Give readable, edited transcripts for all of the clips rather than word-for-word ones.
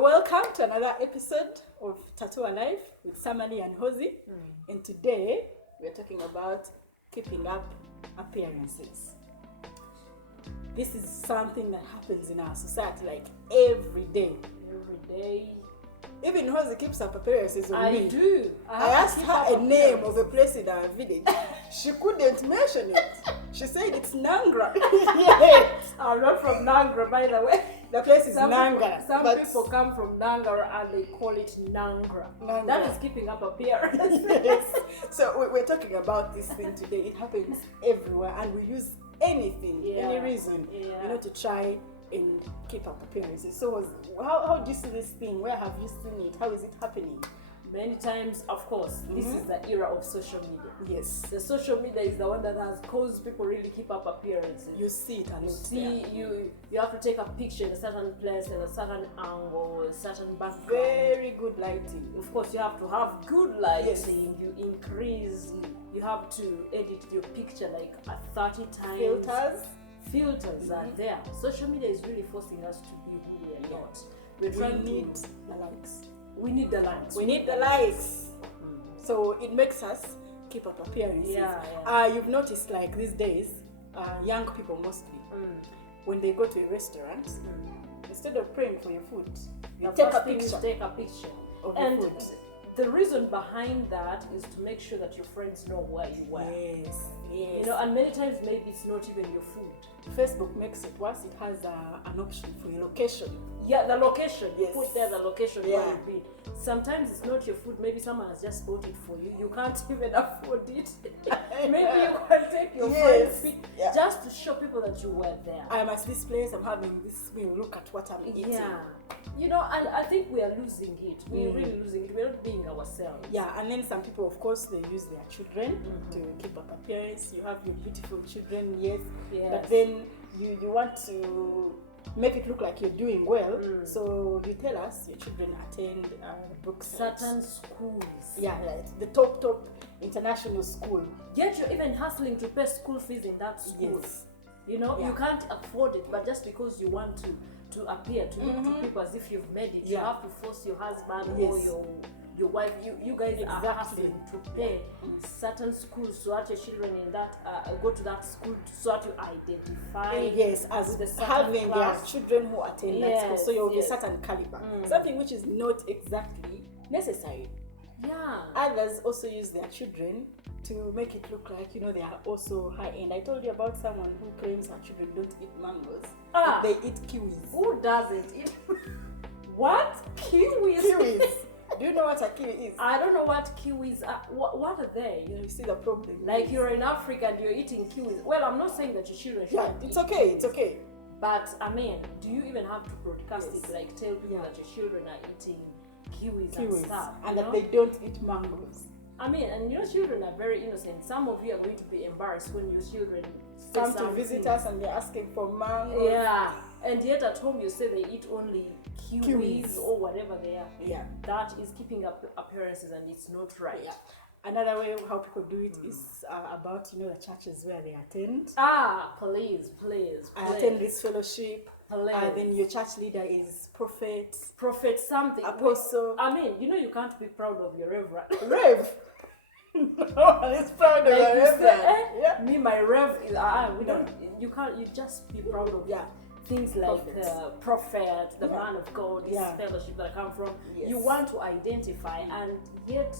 You're welcome to another episode of Tattoo Alive with Samani and Hosi. And today we're talking about keeping up appearances. This is something that happens in our society like every day. Even Hosi keeps up appearances on me. I do. I asked her a name of a place in our village. She couldn't mention it. She said it's Nangra. Yes. I'm not from Nangra, by the way. The place is Nangra. Some people come from Nangra and they call it Nangra. That is keeping up appearance. Yes. So we're talking about this thing today. It happens everywhere and we use anything, any reason, to try and keep up appearances. So how do you see this thing? Where have you seen it? How is it happening? Many times, of course, this is the era of social media. Yes. The social media is the one that has caused people really keep up appearances. You see it a lot. You have to take a picture in a certain place, in a certain angle, a certain background. Very good lighting. Of course, you have to have good lighting. Yes. You increase. You have to edit your picture like 30 times. Filters are there. Social media is really forcing us to be who we are not. We need the likes. We need the likes. We need the likes. So it makes us keep up appearances. You've noticed like these days, young people mostly, when they go to a restaurant, instead of praying for your food, you take a picture of your food. The reason behind that is to make sure that your friends know where you were. Yes. And many times maybe it's not even your food. Facebook makes it worse. It has an option for your location. Yeah, the location. Yes. You put there the location where you've been. Sometimes it's not your food. Maybe someone has just bought it for you. You can't even afford it. Maybe you can take your friend's pic just to show people that you were there. I'm at this place. I'm having this meal. Look at what I'm eating. And I think we are losing it. We're really losing it. We're not being ourselves. Yeah, and then some people, of course, they use their children to keep up appearance. You have your beautiful children, yes. But then you want to make it look like you're doing well. So you tell us your children attend certain schools. Yeah, the top international school. Yet you're even hustling to pay school fees in that school. Yes. You can't afford it, but just because you want to appear, to look to people as if you've made it, you have to force your husband or your wife. You guys are hustling to pay certain schools so that your children in that go to that school so that you identify. Yes, as having their children who attend that school, so you'll be certain caliber. Something which is not exactly necessary. Yeah. Others also use their children to make it look like they are also high end. I told you about someone who claims her children don't eat mangoes. They eat kiwis. Who doesn't eat? What? Kiwis? Kiwis. Do you know what a kiwi is? I don't know what kiwis are. What are they? You see the problem. Like you're in Africa and you're eating kiwis. Well, I'm not saying that your children should it's okay. But I mean, do you even have to broadcast it? Like tell people that your children are eating kiwis and stuff, and that they don't eat mangoes. I mean, and children are very innocent. Some of you are going to be embarrassed when your children come to visit us and they're asking for mangoes. Yeah, and yet at home you say they eat only kiwis or whatever they are. Yeah, that is keeping up appearances, and it's not right. Yeah. Another way how people do it is about the churches where they attend. Please. I attend this fellowship. Then your church leader is prophet something, apostle. I mean, you can't be proud of your reverend. Rev. No one is proud of your reverend. Me, my rev is we don't. You can't. You just be proud of things like prophet, the man of God, this fellowship that I come from. Yes. You want to identify, and yet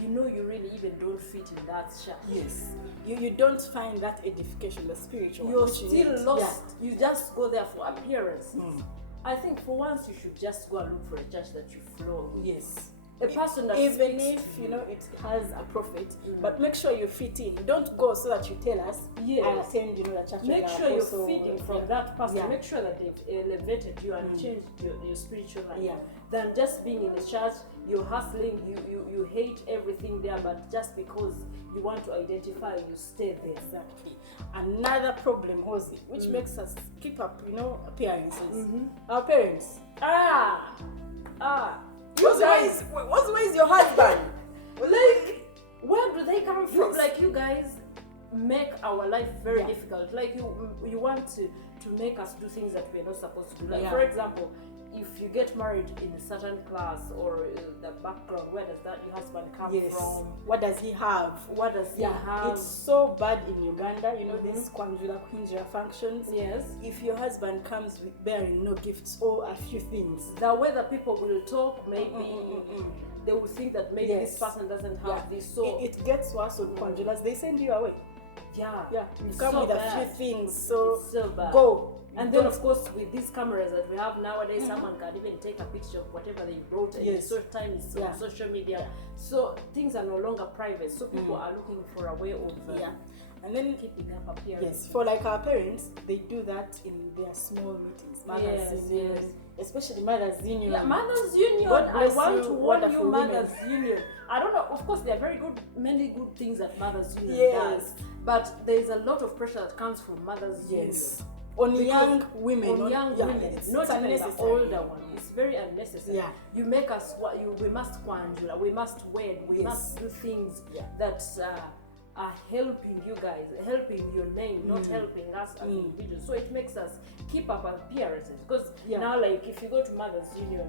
you really even don't fit in that church. Yes. You don't find that edification, the spiritual. You're still lost. You just go there for appearance. I think for once you should just go and look for a church that you flow. Yes. A person that even if it has a prophet, but make sure you fit in. Don't go so that you tell us I attend the church. Make sure you're feeding from that person. Make sure that they've elevated you and changed your spiritual life. Than just being in the church, you're hustling, you hate everything there, but just because you want to identify, you stay there. Exactly. Another problem, Hosi, which makes us keep up, appearances. Our parents. What's where is your husband? Like, where do they come from? Like, you guys make our life very difficult. Like, you want to make us do things that we're not supposed to do. Like, for example, if you get married in a certain class or the background, where does that your husband come from? What does he have? What does he have? It's so bad in Uganda, you know, these Kwanjula Kwinjira functions. Yes. If your husband comes with bearing no gifts or a few things, the way that people will talk, maybe they will think that maybe this person doesn't have this. So it gets worse with Kwanjulas. They send you away. Yeah. You come so with a few things, so bad. Go. And then, of course, with these cameras that we have nowadays, someone can even take a picture of whatever they brought in the short time on social media. So things are no longer private. So people are looking for a way of and then keeping up appearance. Yes, for like our parents, they do that in their small meetings. Mothers Union, especially Mothers Union. Yeah, Mothers Union. I want to warn you, Mothers Union. I don't know. Of course, there are many good things that Mothers Union does, but there is a lot of pressure that comes from Mothers Union. On young women, it's not even the older one. It's very unnecessary. You make us we must kwanjula, we must wed, we must do things that are helping you guys, helping your name, not helping us as individuals. So it makes us keep up appearances. Because now, like, if you go to Mothers Union,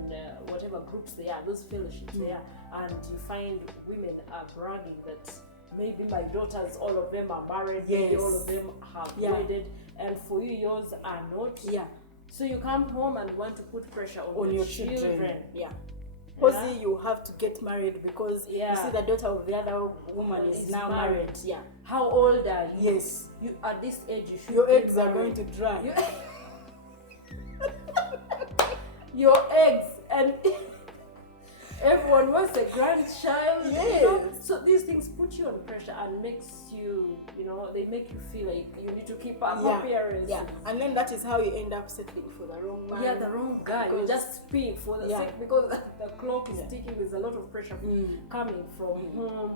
whatever groups they are, those fellowships they are, and you find women are bragging that maybe my daughters, all of them are married, maybe all of them have wedded, and for you, yours are not. So you come home and want to put pressure on your children. Posy, you have to get married because you see the daughter of the other woman is now married. How old are you? Yes. You at this age you should. Your eggs are going to dry. Your eggs, and everyone wants a grandchild. You know? So these things put you on pressure and makes you, they make you feel like you need to keep up appearance. And then that is how you end up settling for the wrong man. Yeah, the wrong guy. You just speak for the sake, because the clock is ticking. There's a lot of pressure coming from home,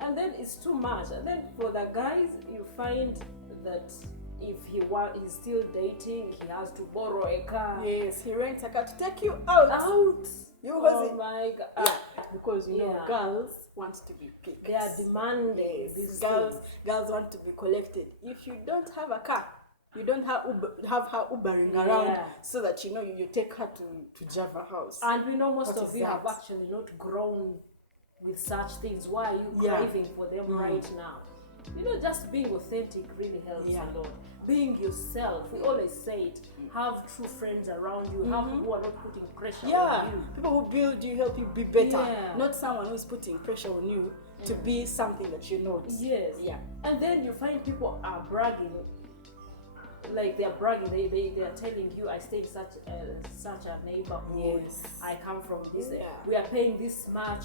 and then it's too much. And then for the guys, you find that if he's still dating, he has to borrow a car. Yes, he rents a car to take you out. Oh my God. Because girls want to be picked. They are demanding. These girls want to be collected. If you don't have a car, you don't have her Ubering around so that you take her to Java House. And we know most of you have actually not grown with such things. Why are you craving for them right now? Just being authentic really helps a lot. Being yourself, we always say it. Have true friends around you. Have people who are not putting pressure on you. People who build you, help you be better. Not someone who's putting pressure on you to be something that you're not. Yes. And then you find people are bragging. Like they are bragging, they are telling you, I stay in such a neighborhood. Yes. I come from this. We are paying this much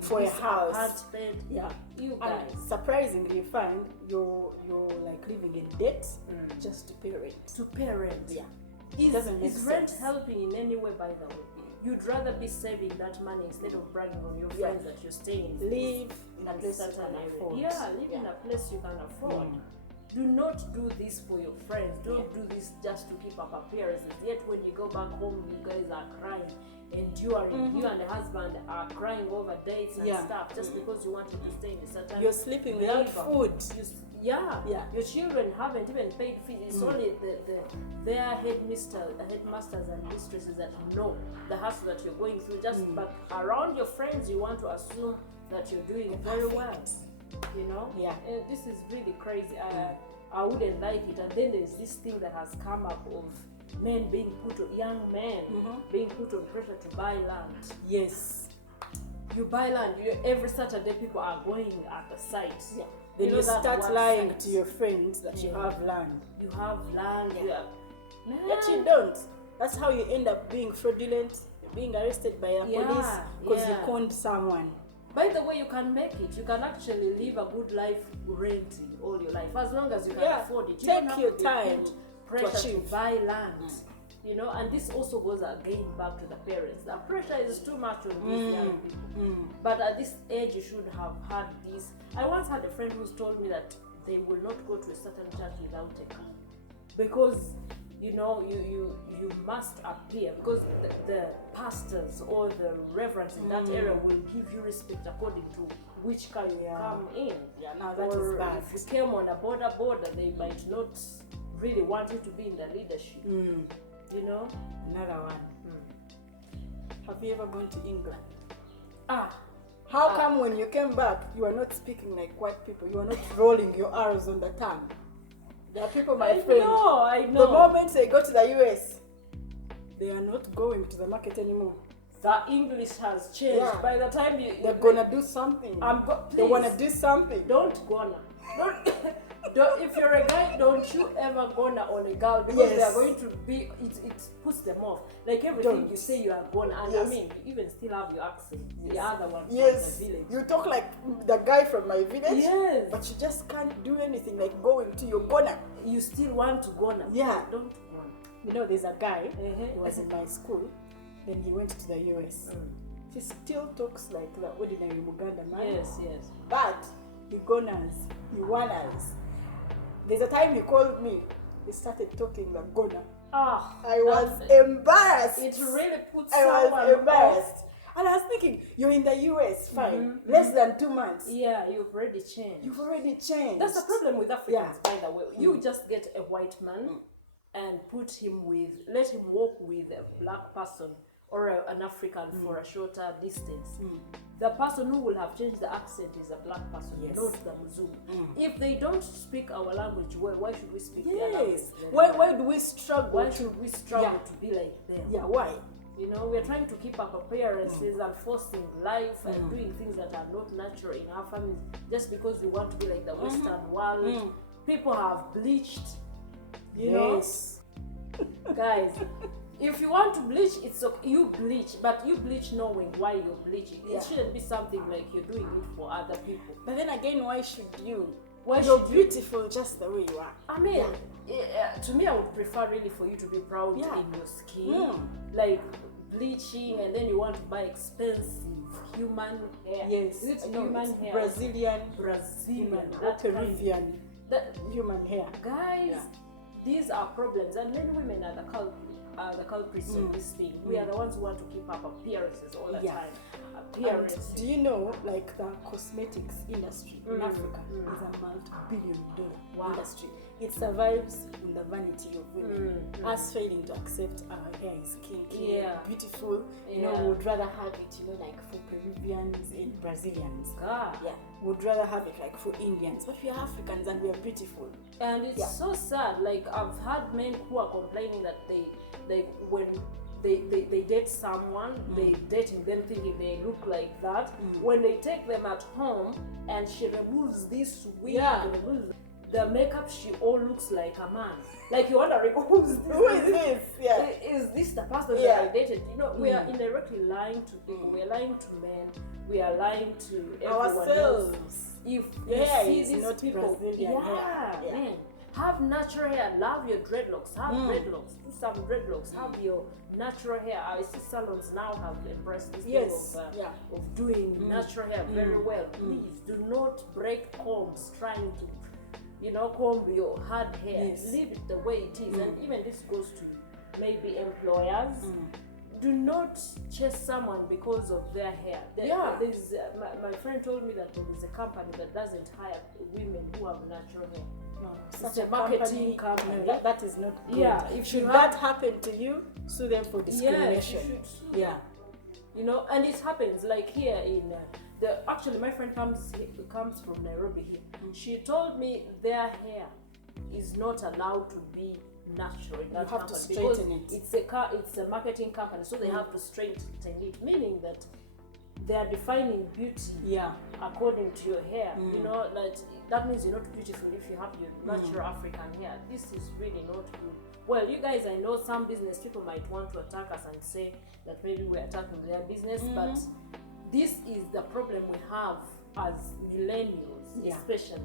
for a house. You guys. And surprisingly, you find you're like living in debt just to pay rent. To pay rent. Is rent helping in any way? By the way, you'd rather be saving that money instead of bragging on your friends that you're staying. Live in a place you can afford. Live in a place you can afford. Do not do this for your friends. Don't do this just to keep up appearances. Yet when you go back home, you guys are crying. Enduring. You and the husband are crying over dates and stuff just because you wanted to stay in a certain. You're sleeping without food. Your children haven't even paid fees. It's only their headmasters and mistresses that know the hustle that you're going through. But around your friends, you want to assume that you're doing very well. And this is really crazy. I wouldn't like it. And then there's this thing that has come up of men being young men being put on pressure to buy land. Yes. You buy land. Every Saturday people are going at the site. Then you start lying to your friends that you have land. You have land. Yet you don't. That's how you end up being fraudulent. You're being arrested by the police because you conned someone. By the way, you can make it. You can actually live a good life renting all your life, as long as you can afford it. You Take your time pressure to buy land. And this also goes again back to the parents. The pressure is too much on these young people. But at this age, you should have had this. I once had a friend who told me that they will not go to a certain church without a car, because you must appear, because the pastors or the reverends in that area will give you respect according to which car you come in. Now that is bad. If you came on a border, they might not really want you to be in the leadership. Another one. have you ever gone to England? How come when you came back, you are not speaking like white people? You are not rolling your R's on the tongue. There are people, my friend. I know. The moment they go to the US, they are not going to the market anymore. The English has changed. Yeah. By the time they're gonna do something. They wanna do something. Don't gonna. Don't. If you're a guy, don't you ever gonna on a girl because they are going to be. It puts them off. Like everything you say, you are gonna. And I mean, you even still have your accent. The other one from the village. You talk like the guy from my village. Yes. But you just can't do anything like going to your gonna. You still want to gonna. Yeah. Don't gonna. You know, there's a guy who was in my school. Then he went to the US. He still talks like the ordinary Uganda man. Yes. But he gonas, he wannas. There's a time he called me. He started talking like Gona. I was embarrassed. It really puts I someone was embarrassed. off. And I was thinking, you're in the US, fine. Less than 2 months. Yeah, you've already changed. That's the problem with Africans, by the way. You just get a white man and let him walk with a black person or an African for a shorter distance. The person who will have changed the accent is a black person, not the Mzungu. If they don't speak our language well, why should we speak their language? Why do we struggle? Why should we struggle to be like them? Yeah, why? You know, we're trying to keep up appearances and forcing life and doing things that are not natural in our families just because we want to be like the Western world. People have bleached, you know. Guys, if you want to bleach, it's okay. You bleach, but you bleach knowing why you're bleaching. It shouldn't be something like you're doing it for other people. But then again, why should you? You're beautiful just the way you are. I mean, to me, I would prefer really for you to be proud in your skin. Like bleaching, and then you want to buy expensive human hair. Yes, is it human hair? Brazilian, that Peruvian, human hair. Guys, these are problems, and many women are the culprits of this thing. We are the ones who want to keep up appearances all the time. Appearance. Do you know, like the cosmetics industry in Africa is a multi-billion-dollar industry. It survives in the vanity of women. Us failing to accept our hair is kinky, beautiful. You know, we would rather have it, you know, like for Peruvians and Brazilians. Would rather have it like for Indians. But we are Africans and we are beautiful. And it's so sad. Like I've had men who are complaining that when they date someone, they dating them thinking they look like that. When they take them at home and she removes this wig, removes the makeup, she all looks like a man. Like you're wondering, who is this? Is this the person that I dated? You know, we are indirectly lying to people. We are lying to men. We are lying to everyone ourselves. Else. If you see these not people, Brazilian hair. Man, have natural hair. Love your dreadlocks. Have dreadlocks. Do some dreadlocks. Have your natural hair. I see salons now have embraced this thing of doing natural hair very well. Please do not break combs trying to, you know, comb your hard hair. Leave it the way it is. And even this goes to maybe employers. Do not chase someone because of their hair. There's my friend told me that there is a company that doesn't hire women who have natural hair. No, such a marketing company. No, that is not good. If that happen to you, sue them for discrimination. You should sue them. You know, and it happens like here in actually my friend comes from Nairobi here. She told me their hair is not allowed to be natural in that you have company to straighten it. It's a marketing company, so they have to straighten it, meaning that they are defining beauty according to your hair. You know, that means you're not beautiful if you have your natural African hair. This is really not good. Well, you guys, I know some business people might want to attack us and say that maybe we're attacking their business, but this is the problem we have as millennials, especially.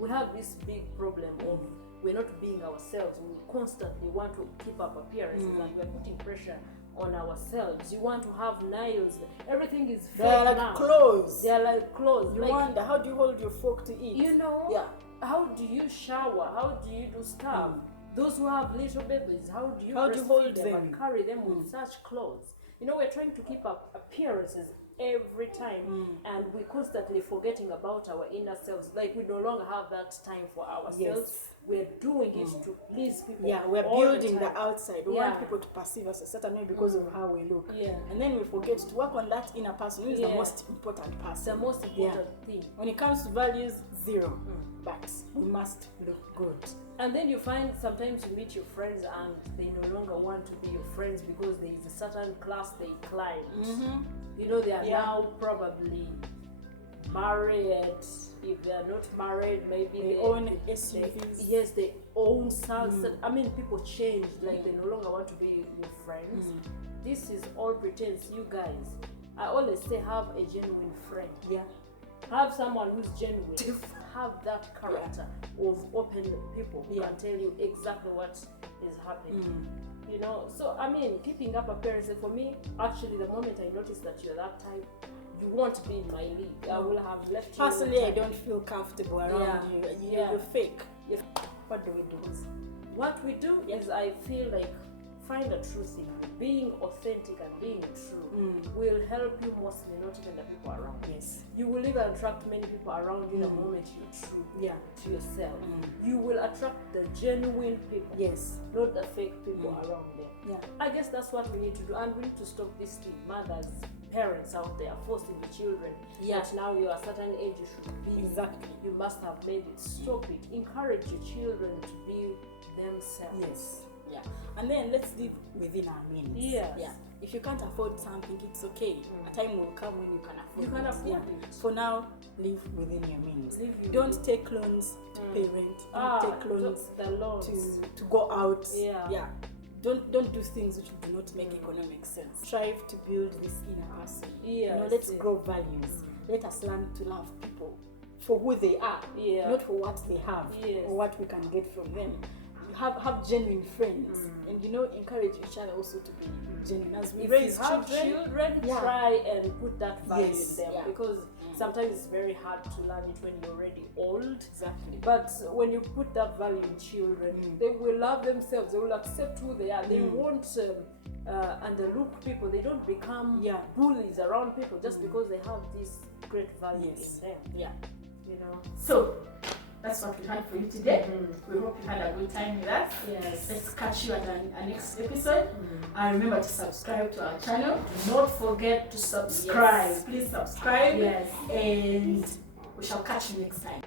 We have this big problem of we're not being ourselves. We constantly want to keep up appearances and we're putting pressure on ourselves. You want to have nails. Everything is fake They're like now. clothes. They're like clothes. You wonder, how do you hold your fork to eat? You know? How do you shower? How do you do stuff? Those who have little babies, how do you hold them and carry them with such clothes? You know, we're trying to keep up appearances every time and we're constantly forgetting about our inner selves. Like we no longer have that time for ourselves. we're doing it to please people. Yeah, we're building the outside. We want people to perceive us a certain way because of how we look. Yeah. And then we forget to work on that inner person, who is the most important person. The most important thing. When it comes to values, 0. But we must look good. And then you find sometimes you meet your friends and they no longer want to be your friends because there is a certain class they climb. You know, they are now probably married. If they are not married, maybe they own SUVs. Yes, they own sunset. I mean, people change. Like they no longer want to be your friends. This is all pretense, you guys. I always say, have a genuine friend. Yeah. Have someone who's genuine. Have that character of open people who can tell you exactly what is happening. You know, so I mean, keeping up appearances for me, actually, the moment I notice that you're that type, you won't be in my league. I will have left you. Personally, I don't feel comfortable around you. You're fake. What do we do? What we do is, I feel like, find the truth in you. Being authentic and being true will help you mostly, not even the people around. Yes. You will even attract many people around you the moment you're true to yourself. You will attract the genuine people. Yes. Not the fake people around them. Yeah. I guess that's what we need to do, and we need to stop this thing. Mothers, parents out there forcing the children that now you're a certain age you should be. Exactly. You must have made it. Stop it. Encourage your children to be themselves. Yes. Yeah. And then let's live within our means. Yes. Yeah. If you can't afford something, it's okay. A time will come when you can afford it. You can afford it. For now, live within your means. Don't take loans to pay rent. Don't take loans to go out. Yeah. Don't do things which do not make economic sense. Strive to build this inner us. Let's grow values. Let us learn to love people for who they are, not for what they have or what we can get from them. Have genuine friends, and encourage each other also to be genuine. As we raise children, try and put that value in them, because sometimes it's very hard to learn it when you're already old. Exactly. But when you put that value in children, they will love themselves. They will accept who they are. They won't underlook people. They don't become bullies around people just because they have this great value in them. Yeah. So that's what we had for you today. We hope you had a good time with us. Yes. Let's catch you at our next episode. And remember to subscribe to our channel. Do not forget to subscribe. Please subscribe. Yes. And we shall catch you next time.